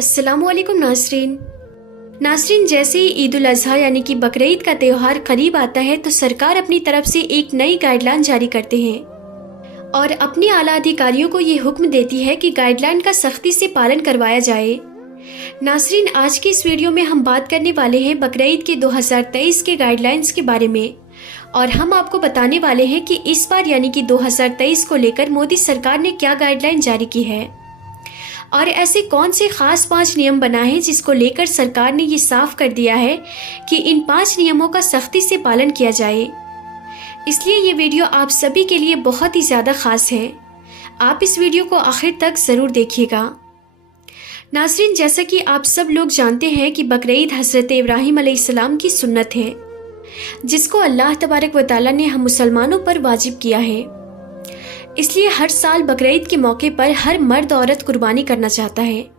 अस्सलामुअलैकुम नासरीन, जैसे ही ईद उल अज़हा यानी कि बकरीद का त्यौहार करीब आता है तो सरकार अपनी तरफ से एक नई गाइडलाइन जारी करते हैं और अपने आला अधिकारियों को ये हुक्म देती है कि गाइडलाइन का सख्ती से पालन करवाया जाए। नासरीन, आज की इस वीडियो में हम बात करने वाले हैं बकरीद के 2023 के गाइडलाइंस के बारे में और हम आपको बताने वाले हैं कि इस बार यानी कि 2023 को लेकर मोदी सरकार ने क्या गाइडलाइन जारी की है और ऐसे कौन से खास 5 नियम बनाए हैं जिसको लेकर सरकार ने ये साफ कर दिया है कि इन 5 नियमों का सख्ती से पालन किया जाए। इसलिए ये वीडियो आप सभी के लिए बहुत ही ज़्यादा खास है। आप इस वीडियो को आखिर तक ज़रूर देखिएगा। नाज़रीन, जैसा कि आप सब लोग जानते हैं कि बकरीद हज़रत इब्राहीम अलैहिस्सलाम की सुन्नत है जिसको अल्लाह तबारक व तआला ने हम मुसलमानों पर वाजिब किया है। इसलिए हर साल बकरीद के मौके पर हर मर्द औरत कुर्बानी करना चाहता है,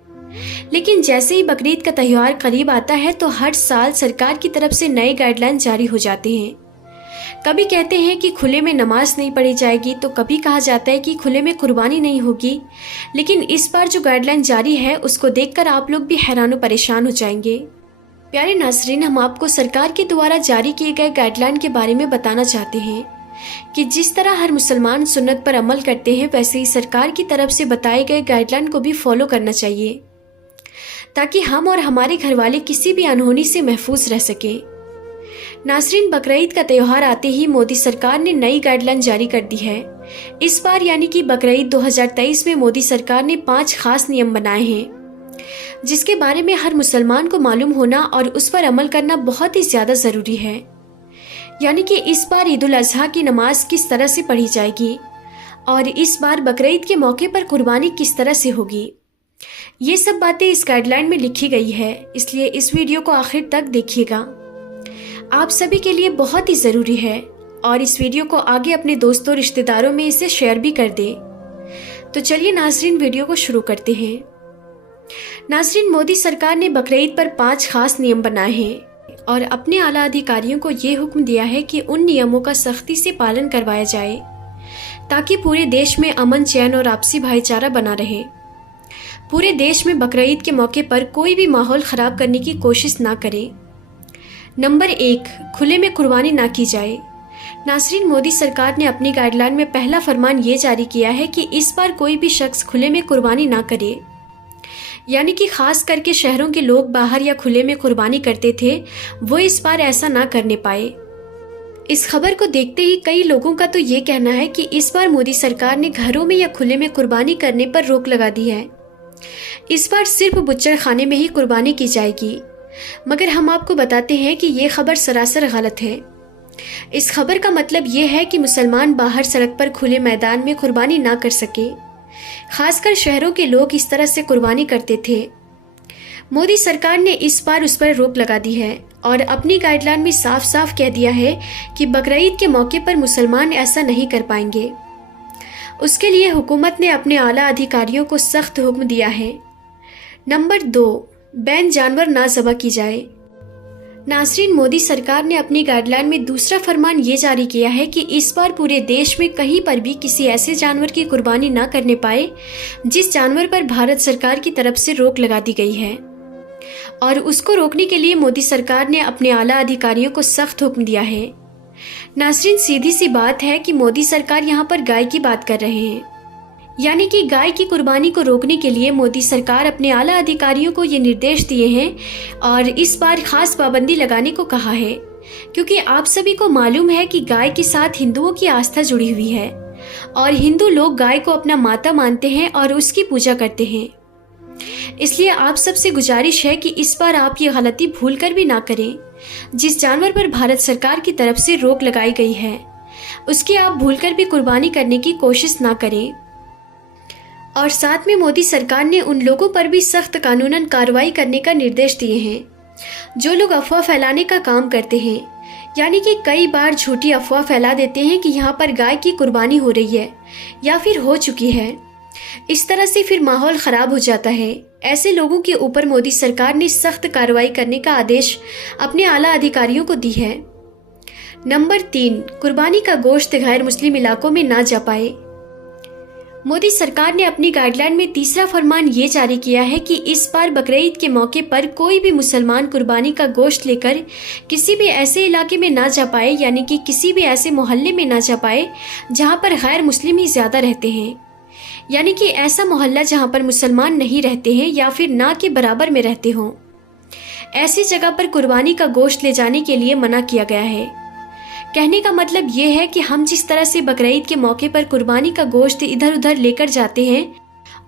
लेकिन जैसे ही बकरीद का त्यौहार करीब आता है तो हर साल सरकार की तरफ से नए गाइडलाइन जारी हो जाते हैं। कभी कहते हैं कि खुले में नमाज नहीं पढ़ी जाएगी, तो कभी कहा जाता है कि खुले में कुर्बानी नहीं होगी। लेकिन इस बार जो गाइडलाइन जारी है उसको देखकर आप लोग भी हैरान व परेशान हो जाएंगे। प्यारे नाज़रीन, हम आपको सरकार के द्वारा जारी किए गए गाइडलाइन के बारे में बताना चाहते हैं कि जिस तरह हर मुसलमान सुन्नत पर अमल करते हैं वैसे ही सरकार की तरफ से बताए गए गाइडलाइन को भी फॉलो करना चाहिए ताकि हम और हमारे घर वाले किसी भी अनहोनी से महफूज रह सके। नाज़रीन, बकरीद का त्यौहार आते ही मोदी सरकार ने नई गाइडलाइन जारी कर दी है। इस बार यानी कि बकरीद 2023 में मोदी सरकार ने 5 खास नियम बनाए हैं जिसके बारे में हर मुसलमान को मालूम होना और उस पर अमल करना बहुत ही ज़्यादा ज़रूरी है। यानी कि इस बार ईद उल अज़हा की नमाज किस तरह से पढ़ी जाएगी और इस बार बकरीद के मौके पर कुर्बानी किस तरह से होगी, ये सब बातें इस गाइडलाइन में लिखी गई है। इसलिए इस वीडियो को आखिर तक देखिएगा, आप सभी के लिए बहुत ही ज़रूरी है और इस वीडियो को आगे अपने दोस्तों रिश्तेदारों में इसे शेयर भी कर दें। तो चलिए नाज़रीन, वीडियो को शुरू करते हैं। नाज़रीन, मोदी सरकार ने बकरीद पर 5 खास नियम बनाए हैं और अपने आला अधिकारियों को ये हुक्म दिया है कि उन नियमों का सख्ती से पालन करवाया जाए ताकि पूरे देश में अमन, चैन और आपसी भाईचारा बना रहे। पूरे देश में बकरीद के मौके पर कोई भी माहौल ख़राब करने की कोशिश ना करे। नंबर 1, खुले में कुर्बानी ना की जाए। नाज़रीन, मोदी सरकार ने अपनी गाइडलाइन में पहला फरमान ये जारी किया है कि इस बार कोई भी शख्स खुले में कुर्बानी ना करे। यानी कि खास करके शहरों के लोग बाहर या खुले में कुर्बानी करते थे, वो इस बार ऐसा ना करने पाए। इस खबर को देखते ही कई लोगों का तो ये कहना है कि इस बार मोदी सरकार ने घरों में या खुले में कुर्बानी करने पर रोक लगा दी है। इस बार सिर्फ बुच्चर खाने में ही कुर्बानी की जाएगी। मगर हम आपको बताते हैं कि ये खबर सरासर गलत है। इस खबर का मतलब ये है कि मुसलमान बाहर सड़क पर खुले मैदान में कुर्बानी ना कर सके। खासकर शहरों के लोग इस तरह से कुर्बानी करते थे। मोदी सरकार ने इस बार उस पर रोक लगा दी है और अपनी गाइडलाइन में साफ साफ कह दिया है कि बकरीद के मौके पर मुसलमान ऐसा नहीं कर पाएंगे। उसके लिए हुकूमत ने अपने आला अधिकारियों को सख्त हुक्म दिया है। नंबर 2, बैन जानवर ना ज़बह की जाए। नाज़रीन, मोदी सरकार ने अपनी गाइडलाइन में दूसरा फरमान ये जारी किया है कि इस बार पूरे देश में कहीं पर भी किसी ऐसे जानवर की कुर्बानी ना करने पाए जिस जानवर पर भारत सरकार की तरफ से रोक लगा दी गई है और उसको रोकने के लिए मोदी सरकार ने अपने आला अधिकारियों को सख्त हुक्म दिया है। नाज़रीन, सीधी सी बात है कि मोदी सरकार यहाँ पर गाय की बात कर रहे हैं। यानी कि गाय की कुर्बानी को रोकने के लिए मोदी सरकार अपने आला अधिकारियों को ये निर्देश दिए हैं और इस बार खास पाबंदी लगाने को कहा है, क्योंकि आप सभी को मालूम है कि गाय के साथ हिंदुओं की आस्था जुड़ी हुई है और हिंदू लोग गाय को अपना माता मानते हैं और उसकी पूजा करते हैं। इसलिए आप सबसे गुजारिश है कि इस बार आप ये गलती भूल कर भी ना करें। जिस जानवर पर भारत सरकार की तरफ से रोक लगाई गई है उसकी आप भूल कर भी कुर्बानी करने की कोशिश ना करें। और साथ में मोदी सरकार ने उन लोगों पर भी सख्त कानूनन कार्रवाई करने का निर्देश दिए हैं जो लोग अफवाह फैलाने का काम करते हैं। यानी कि कई बार झूठी अफवाह फैला देते हैं कि यहाँ पर गाय की कुर्बानी हो रही है या फिर हो चुकी है। इस तरह से फिर माहौल ख़राब हो जाता है। ऐसे लोगों के ऊपर मोदी सरकार ने सख्त कार्रवाई करने का आदेश अपने आला अधिकारियों को दी है। नंबर 3, कुर्बानी का गोश्त गैर मुस्लिम इलाकों में ना जा पाए। मोदी सरकार ने अपनी गाइडलाइन में तीसरा फरमान ये जारी किया है कि इस बार बकरीद के मौके पर कोई भी मुसलमान कुर्बानी का गोश्त लेकर किसी भी ऐसे इलाके में ना जा पाए, यानी कि किसी भी ऐसे मोहल्ले में ना जा पाए जहां पर गैर मुस्लिम ही ज़्यादा रहते हैं, यानी कि ऐसा मोहल्ला जहां पर मुसलमान नहीं रहते हैं या फिर ना के बराबर में रहते हों। ऐसी जगह पर कुर्बानी का गोश्त ले जाने के लिए मना किया गया है। कहने का मतलब ये है कि हम जिस तरह से बकरीद के मौके पर कुर्बानी का गोश्त इधर उधर लेकर जाते हैं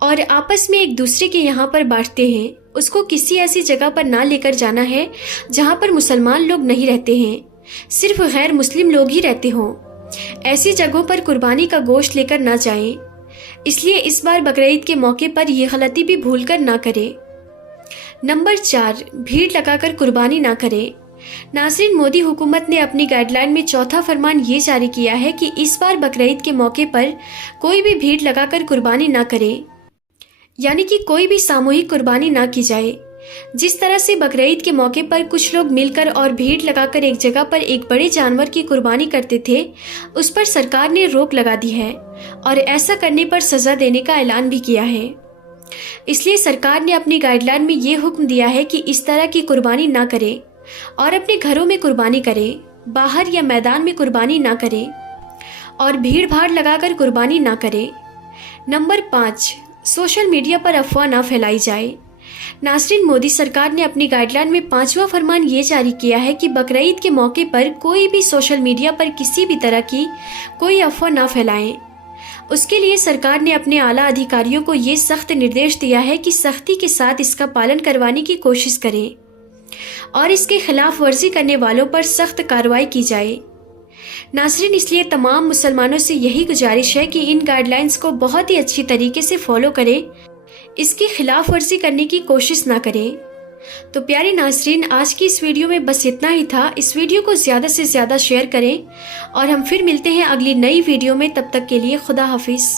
और आपस में एक दूसरे के यहाँ पर बांटते हैं, उसको किसी ऐसी जगह पर ना लेकर जाना है जहाँ पर मुसलमान लोग नहीं रहते हैं, सिर्फ गैर मुस्लिम लोग ही रहते हों। ऐसी जगहों पर कुर्बानी का गोश्त लेकर ना जाएं। इसलिए इस बार बकरीद के मौके पर यह गलती भी भूलकर ना करें। नंबर 4, भीड़ लगाकर कुर्बानी ना करें। नाज़रीन, मोदी हुकूमत ने अपनी गाइडलाइन में चौथा फरमान ये जारी किया है कि इस बार बकरीद के मौके पर कोई भी भीड़ लगाकर कुर्बानी ना करे, यानी कि कोई भी सामूहिक कुर्बानी ना की जाए। जिस तरह से बकरीद के मौके पर कुछ लोग मिलकर और भीड़ लगाकर एक जगह पर एक बड़े जानवर की कुर्बानी करते थे, उस पर सरकार ने रोक लगा दी है और ऐसा करने पर सज़ा देने का ऐलान भी किया है। इसलिए सरकार ने अपनी गाइडलाइन में ये हुक्म दिया है कि इस तरह की कुर्बानी ना करें और अपने घरों में कुर्बानी करें, बाहर या मैदान में कुर्बानी ना करें और भीड़ भाड़ लगाकर कुर्बानी ना करें। नंबर 5, सोशल मीडिया पर अफवाह ना फैलाई जाए। नाज़रीन, मोदी सरकार ने अपनी गाइडलाइन में 5वां फरमान ये जारी किया है कि बकरीद के मौके पर कोई भी सोशल मीडिया पर किसी भी तरह की कोई अफवाह ना फैलाएं। उसके लिए सरकार ने अपने आला अधिकारियों को ये सख्त निर्देश दिया है कि सख्ती के साथ इसका पालन करवाने की कोशिश करें और इसके खिलाफ वर्जी करने वालों पर सख्त कार्रवाई की जाए। नाज़रीन, इसलिए तमाम मुसलमानों से यही गुजारिश है कि इन गाइडलाइंस को बहुत ही अच्छी तरीके से फॉलो करें, इसकी खिलाफ वर्जी करने की कोशिश ना करें। तो प्यारे नाज़रीन, आज की इस वीडियो में बस इतना ही था। इस वीडियो को ज़्यादा से ज़्यादा शेयर करें और हम फिर मिलते हैं अगली नई वीडियो में। तब तक के लिए खुदा हाफिज़।